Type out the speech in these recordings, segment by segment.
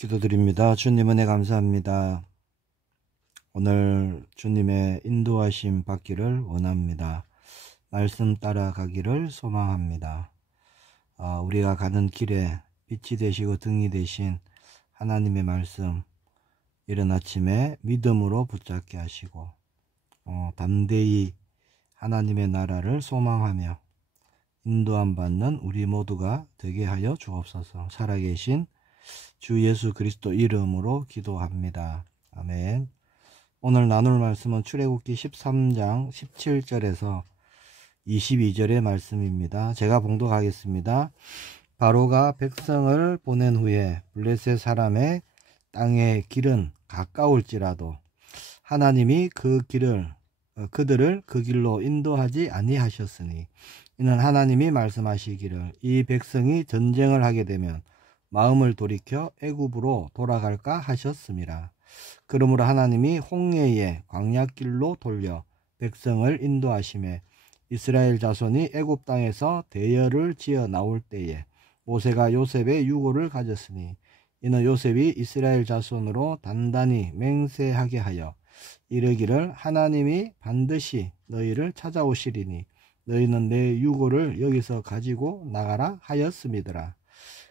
기도드립니다. 주님 은혜 감사합니다. 오늘 주님의 인도하심 받기를 원합니다. 말씀 따라가기를 소망합니다. 우리가 가는 길에 빛이 되시고 등이 되신 하나님의 말씀, 이른 아침에 믿음으로 붙잡게 하시고 담대히 하나님의 나라를 소망하며 인도함 받는 우리 모두가 되게 하여 주옵소서. 살아계신 주 예수 그리스도 이름으로 기도합니다. 아멘. 오늘 나눌 말씀은 출애굽기 13장 17절에서 22절의 말씀입니다. 제가 봉독하겠습니다. 바로가 백성을 보낸 후에 블레셋 사람의 땅의 길은 가까울지라도 하나님이 그들을 그 길로 인도하지 아니하셨으니 이는 하나님이 말씀하시기를 이 백성이 전쟁을 하게 되면 마음을 돌이켜 애굽으로 돌아갈까 하셨습니다. 그러므로 하나님이 홍해의 광야길로 돌려 백성을 인도하시매 이스라엘 자손이 애굽 땅에서 대열을 지어 나올 때에 모세가 요셉의 유고를 가졌으니 이는 요셉이 이스라엘 자손으로 단단히 맹세하게 하여 이르기를 하나님이 반드시 너희를 찾아오시리니 너희는 내 유고를 여기서 가지고 나가라 하였음이더라.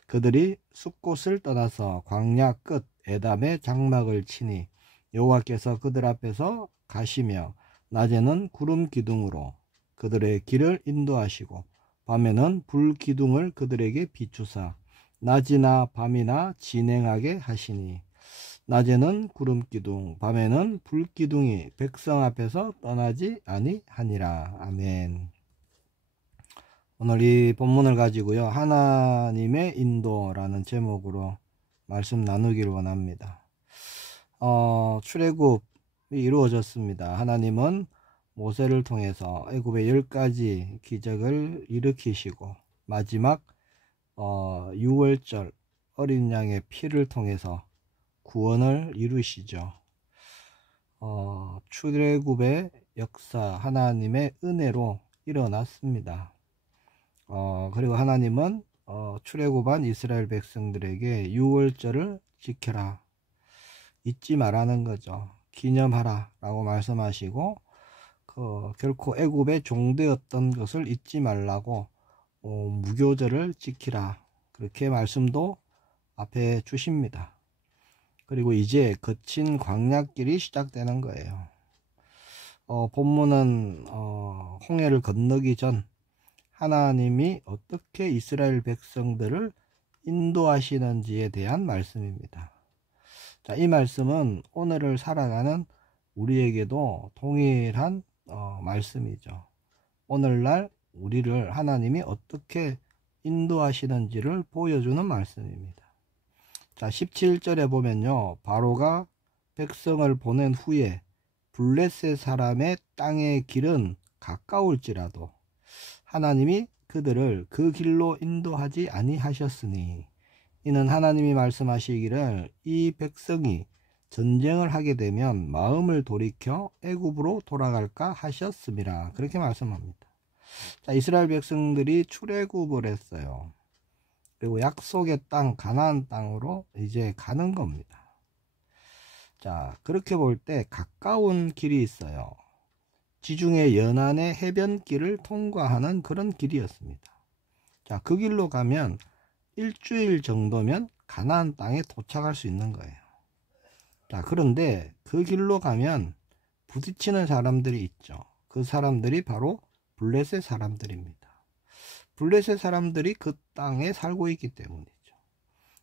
그들이 숲곳을 떠나서 광야 끝 에담에 장막을 치니 여호와께서 그들 앞에서 가시며 낮에는 구름 기둥으로 그들의 길을 인도하시고 밤에는 불 기둥을 그들에게 비추사 낮이나 밤이나 진행하게 하시니 낮에는 구름 기둥 밤에는 불 기둥이 백성 앞에서 떠나지 아니하니라. 아멘. 오늘 이 본문을 가지고요, 하나님의 인도라는 제목으로 말씀 나누기를 원합니다. 출애굽이 이루어졌습니다. 하나님은 모세를 통해서 애굽의 10가지 기적을 일으키시고 마지막 6월절 어린 양의 피를 통해서 구원을 이루시죠. 출애굽의 역사 하나님의 은혜로 일어났습니다. 그리고 하나님은 출애굽한 이스라엘 백성들에게 유월절을 지켜라, 잊지 말라는 거죠. 기념하라 라고 말씀하시고 결코 애굽의 종되었던 것을 잊지 말라고 무교절을 지키라 그렇게 말씀도 앞에 주십니다. 그리고 이제 거친 광야길이 시작되는 거예요. 본문은 홍해를 건너기 전 하나님이 어떻게 이스라엘 백성들을 인도하시는지에 대한 말씀입니다. 자, 이 말씀은 오늘을 살아가는 우리에게도 동일한 말씀이죠. 오늘날 우리를 하나님이 어떻게 인도하시는지를 보여주는 말씀입니다. 자, 17절에 보면요, 바로가 백성을 보낸 후에 블레셋 사람의 땅의 길은 가까울지라도 하나님이 그들을 그 길로 인도하지 아니하셨으니 이는 하나님이 말씀하시기를 이 백성이 전쟁을 하게 되면 마음을 돌이켜 애굽으로 돌아갈까 하셨음이라 그렇게 말씀합니다. 자, 이스라엘 백성들이 출애굽을 했어요. 그리고 약속의 땅 가나안 땅으로 이제 가는 겁니다. 자, 그렇게 볼 때 가까운 길이 있어요. 지중해 연안의 해변길을 통과하는 그런 길이었습니다. 자, 그 길로 가면 일주일 정도면 가나안 땅에 도착할 수 있는 거예요. 자, 그런데 그 길로 가면 부딪히는 사람들이 있죠. 그 사람들이 바로 블레셋 사람들입니다. 블레셋 사람들이 그 땅에 살고 있기 때문이죠.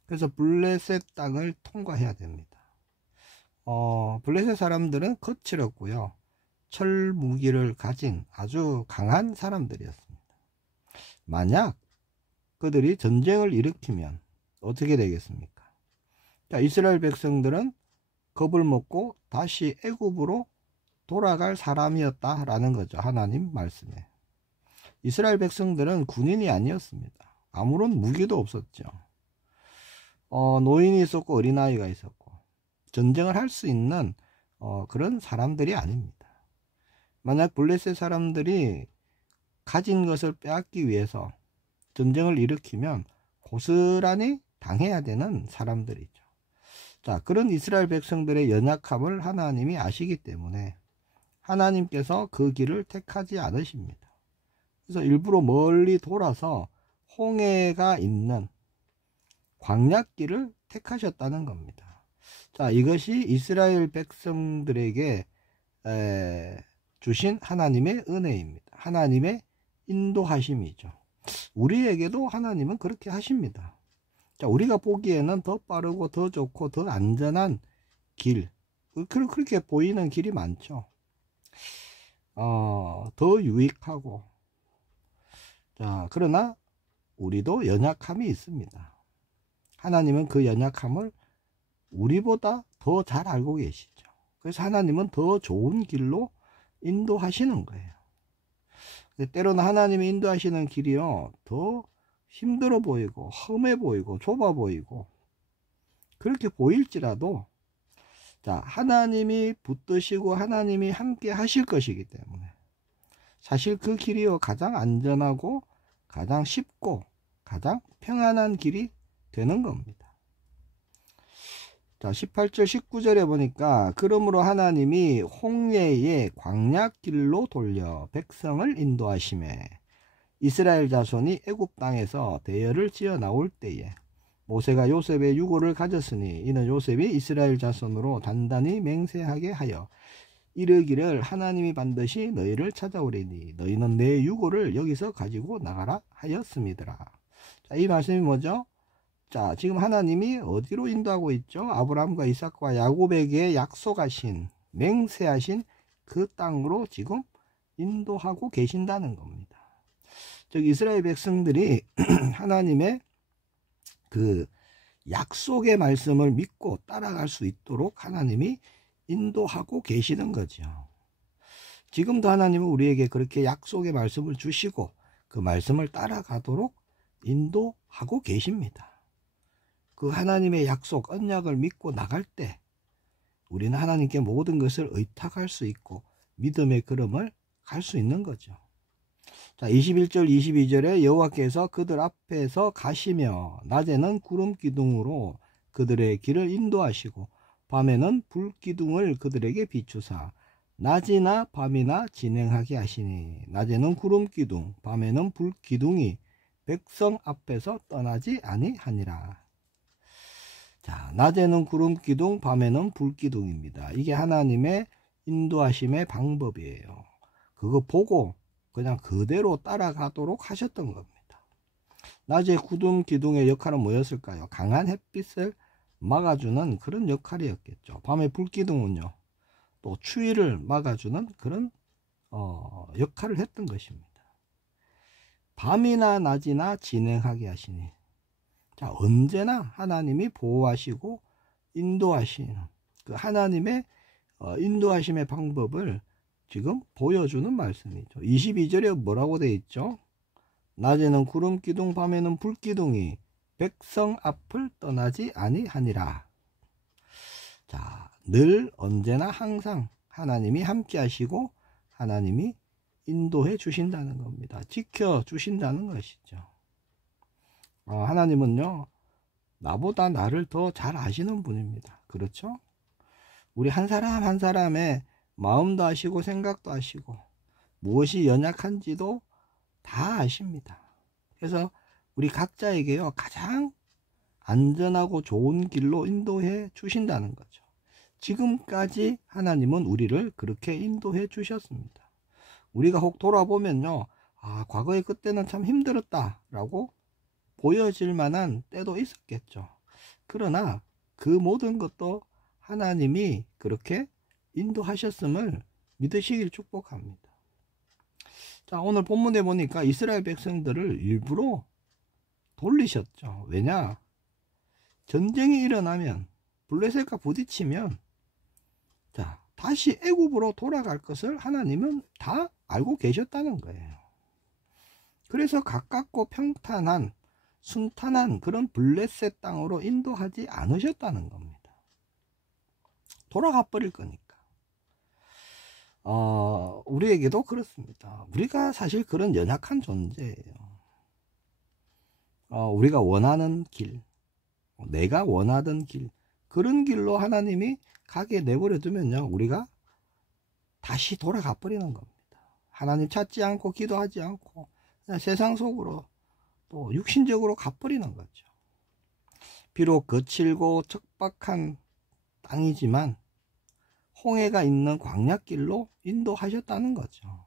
그래서 블레셋 땅을 통과해야 됩니다. 블레셋 사람들은 거칠었고요, 철 무기를 가진 아주 강한 사람들이었습니다. 만약 그들이 전쟁을 일으키면 어떻게 되겠습니까? 자, 이스라엘 백성들은 겁을 먹고 다시 애굽으로 돌아갈 사람이었다라는 거죠. 하나님 말씀에. 이스라엘 백성들은 군인이 아니었습니다. 아무런 무기도 없었죠. 노인이 있었고 어린아이가 있었고 전쟁을 할 수 있는 그런 사람들이 아닙니다. 만약 블레셋 사람들이 가진 것을 빼앗기 위해서 전쟁을 일으키면 고스란히 당해야 되는 사람들이죠. 자, 그런 이스라엘 백성들의 연약함을 하나님이 아시기 때문에 하나님께서 그 길을 택하지 않으십니다. 그래서 일부러 멀리 돌아서 홍해가 있는 광야길을 택하셨다는 겁니다. 자, 이것이 이스라엘 백성들에게 주신 하나님의 은혜입니다. 하나님의 인도하심이죠. 우리에게도 하나님은 그렇게 하십니다. 자, 우리가 보기에는 더 빠르고 더 좋고 더 안전한 길, 그렇게 보이는 길이 많죠. 더 유익하고. 자, 그러나 우리도 연약함이 있습니다. 하나님은 그 연약함을 우리보다 더 잘 알고 계시죠. 그래서 하나님은 더 좋은 길로 인도하시는 거예요. 근데 때로는 하나님이 인도하시는 길이요, 더 힘들어 보이고 험해 보이고 좁아 보이고 그렇게 보일지라도, 자, 하나님이 붙드시고 하나님이 함께 하실 것이기 때문에 사실 그 길이요, 가장 안전하고 가장 쉽고 가장 평안한 길이 되는 겁니다. 자, 18절 19절에 보니까 그러므로 하나님이 홍해의 광야길로 돌려 백성을 인도하시매 이스라엘 자손이 애굽 땅에서 대열을 지어 나올 때에 모세가 요셉의 유고를 가졌으니 이는 요셉이 이스라엘 자손으로 단단히 맹세하게 하여 이르기를 하나님이 반드시 너희를 찾아오리니 너희는 내 유고를 여기서 가지고 나가라 하였음이더라. 자, 이 말씀이 뭐죠? 자, 지금 하나님이 어디로 인도하고 있죠? 아브라함과 이삭과 야곱에게 약속하신, 맹세하신 그 땅으로 지금 인도하고 계신다는 겁니다. 즉 이스라엘 백성들이 하나님의 그 약속의 말씀을 믿고 따라갈 수 있도록 하나님이 인도하고 계시는 거죠. 지금도 하나님은 우리에게 그렇게 약속의 말씀을 주시고 그 말씀을 따라가도록 인도하고 계십니다. 그 하나님의 약속, 언약을 믿고 나갈 때 우리는 하나님께 모든 것을 의탁할 수 있고 믿음의 걸음을 갈 수 있는 거죠. 자, 21절 22절에 여호와께서 그들 앞에서 가시며 낮에는 구름 기둥으로 그들의 길을 인도하시고 밤에는 불 기둥을 그들에게 비추사 낮이나 밤이나 진행하게 하시니 낮에는 구름 기둥 밤에는 불 기둥이 백성 앞에서 떠나지 아니하니라. 자, 낮에는 구름 기둥 밤에는 불 기둥입니다. 이게 하나님의 인도하심의 방법이에요. 그거 보고 그냥 그대로 따라가도록 하셨던 겁니다. 낮에 구름 기둥의 역할은 뭐였을까요? 강한 햇빛을 막아주는 그런 역할이었겠죠. 밤에 불 기둥은요, 또 추위를 막아주는 그런 역할을 했던 것입니다. 밤이나 낮이나 진행하게 하시니, 자, 언제나 하나님이 보호하시고 인도하시는 그 하나님의 인도하심의 방법을 지금 보여주는 말씀이죠. 22절에 뭐라고 되어 있죠? 낮에는 구름 기둥 밤에는 불 기둥이 백성 앞을 떠나지 아니하니라. 자, 늘 언제나 항상 하나님이 함께 하시고 하나님이 인도해 주신다는 겁니다. 지켜 주신다는 것이죠. 하나님은요, 나보다 나를 더 잘 아시는 분입니다. 그렇죠? 우리 한 사람 한 사람의 마음도 아시고 생각도 아시고 무엇이 연약한지도 다 아십니다. 그래서 우리 각자에게요, 가장 안전하고 좋은 길로 인도해 주신다는 거죠. 지금까지 하나님은 우리를 그렇게 인도해 주셨습니다. 우리가 혹 돌아보면요, 과거에 그때는 참 힘들었다 라고 보여질 만한 때도 있었겠죠. 그러나 그 모든 것도 하나님이 그렇게 인도하셨음을 믿으시길 축복합니다. 자, 오늘 본문에 보니까 이스라엘 백성들을 일부러 돌리셨죠. 왜냐? 전쟁이 일어나면, 블레셋과 부딪히면, 자, 다시 애굽으로 돌아갈 것을 하나님은 다 알고 계셨다는 거예요. 그래서 가깝고 평탄한 순탄한 그런 블레셋 땅으로 인도하지 않으셨다는 겁니다. 돌아가 버릴 거니까. 우리에게도 그렇습니다. 우리가 사실 그런 연약한 존재예요. 우리가 원하는 길, 내가 원하던 길, 그런 길로 하나님이 가게 내버려 두면요, 우리가 다시 돌아가 버리는 겁니다. 하나님 찾지 않고 기도하지 않고 그냥 세상 속으로 또 육신적으로 가버리는 거죠. 비록 거칠고 척박한 땅이지만 홍해가 있는 광야길로 인도하셨다는 거죠.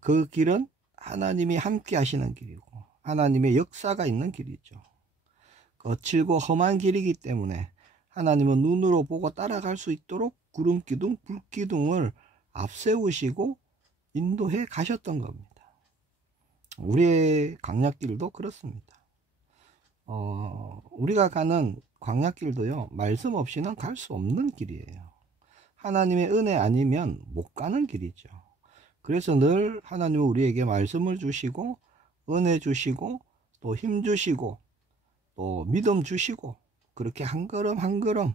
그 길은 하나님이 함께 하시는 길이고 하나님의 역사가 있는 길이죠. 거칠고 험한 길이기 때문에 하나님은 눈으로 보고 따라갈 수 있도록 구름기둥, 불기둥을 앞세우시고 인도해 가셨던 겁니다. 우리의 광야길도 그렇습니다. 우리가 가는 광야길도요, 말씀 없이는 갈 수 없는 길이에요. 하나님의 은혜 아니면 못 가는 길이죠. 그래서 늘 하나님은 우리에게 말씀을 주시고 은혜 주시고 또 힘 주시고 또 믿음 주시고 그렇게 한 걸음 한 걸음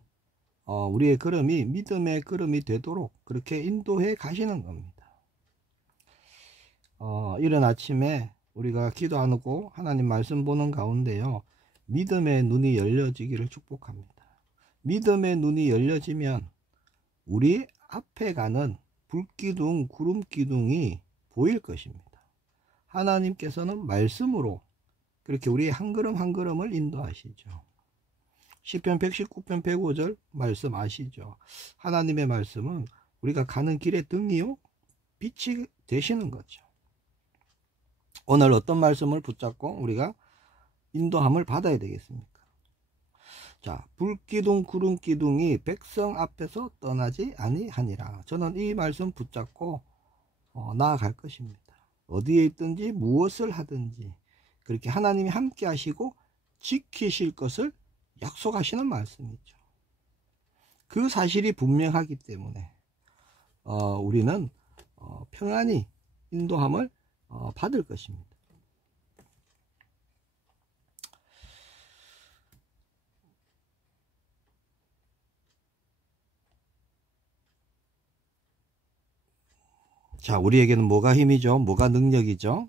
우리의 걸음이 믿음의 걸음이 되도록 그렇게 인도해 가시는 겁니다. 이른 아침에 우리가 기도하고 하나님 말씀 보는 가운데요, 믿음의 눈이 열려지기를 축복합니다. 믿음의 눈이 열려지면 우리 앞에 가는 불기둥, 구름기둥이 보일 것입니다. 하나님께서는 말씀으로 그렇게 우리의 한 걸음 한 걸음을 인도하시죠. 시편 119편 105절 말씀 아시죠? 하나님의 말씀은 우리가 가는 길의 등이요, 빛이 되시는 거죠. 오늘 어떤 말씀을 붙잡고 우리가 인도함을 받아야 되겠습니까? 자, 불기둥 구름기둥이 백성 앞에서 떠나지 아니하니라. 저는 이 말씀 붙잡고 나아갈 것입니다. 어디에 있든지 무엇을 하든지 그렇게 하나님이 함께 하시고 지키실 것을 약속하시는 말씀이죠. 그 사실이 분명하기 때문에 우리는 평안히 인도함을 받을 것입니다. 자, 우리에게는 뭐가 힘이죠? 뭐가 능력이죠?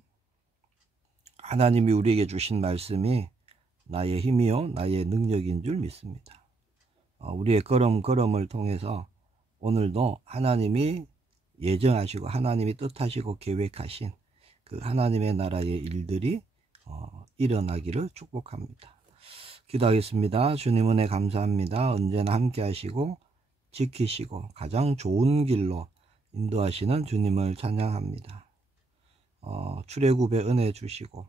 하나님이 우리에게 주신 말씀이 나의 힘이요 나의 능력인 줄 믿습니다. 우리의 걸음걸음을 통해서 오늘도 하나님이 예정하시고 하나님이 뜻하시고 계획하신 그 하나님의 나라의 일들이 일어나기를 축복합니다. 기도하겠습니다. 주님 은혜 감사합니다. 언제나 함께 하시고 지키시고 가장 좋은 길로 인도하시는 주님을 찬양합니다. 출애굽의 은혜 주시고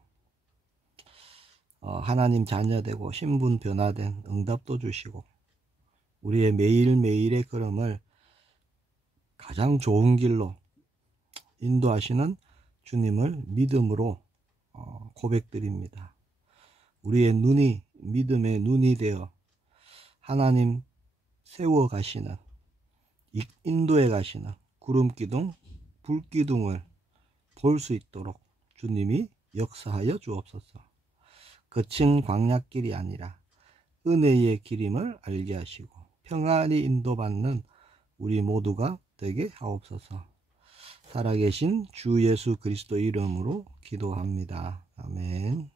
하나님 자녀되고 신분 변화된 응답도 주시고 우리의 매일매일의 걸음을 가장 좋은 길로 인도하시는 주님을 믿음으로 고백드립니다. 우리의 눈이 믿음의 눈이 되어 하나님 세워 가시는 인도해 가시는 구름기둥, 불기둥을 볼 수 있도록 주님이 역사하여 주옵소서. 거친 광야길이 아니라 은혜의 길임을 알게 하시고 평안히 인도받는 우리 모두가 되게 하옵소서. 살아계신 주 예수 그리스도 이름으로 기도합니다. 아멘.